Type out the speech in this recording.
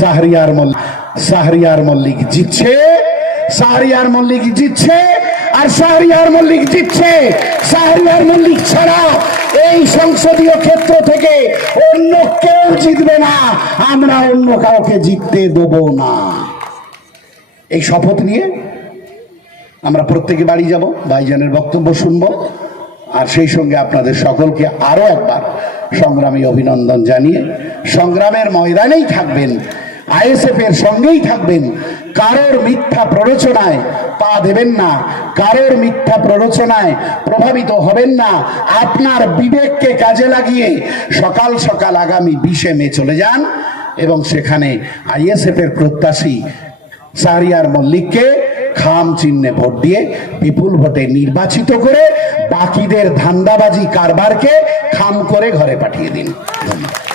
শাহরিয়ার মল্লিক জিতছে, শাহরিয়ার মল্লিক জিতছে, আর শাহরিয়ার মল্লিক জিতছে। শাহরিয়ার মল্লিক ছাড়া এই সংসদীয় ক্ষেত্র থেকে অন্য কেউ জিতবে না, আমরা অন্য কাউকে জিততে দেব না। এই শপথ নিয়ে আমরা প্রত্যেকে বাড়ি যাব, ভাইজানের বক্তব্য শুনবো, আর সেই সঙ্গে আপনাদের সকলকে আরো একবার সংগ্রামী অভিনন্দন জানিয়ে সংগ্রামের ময়দানেই থাকবেন, আইএসএফ এর সঙ্গেই থাকবেন, কারোর মিথ্যা প্ররোচনায় পা দেবেন না, কারোর মিথ্যা প্ররোচনায় প্রভাবিত হবেন না। আপনার বিবেককে কাজে লাগিয়ে সকাল সকাল আগামী 20 মে চলে যান এবং সেখানে আইএসএফ এর প্রত্যাশী শাহরিয়ার মল্লিককে খাম চিহ্নে ভোট দিয়ে বিপুল ভোটে নির্বাচিত করে বাকিদের ধান্দাবাজি কারবারকে খাম করে ঘরে পাঠিয়ে দিন। ধন্যবাদ।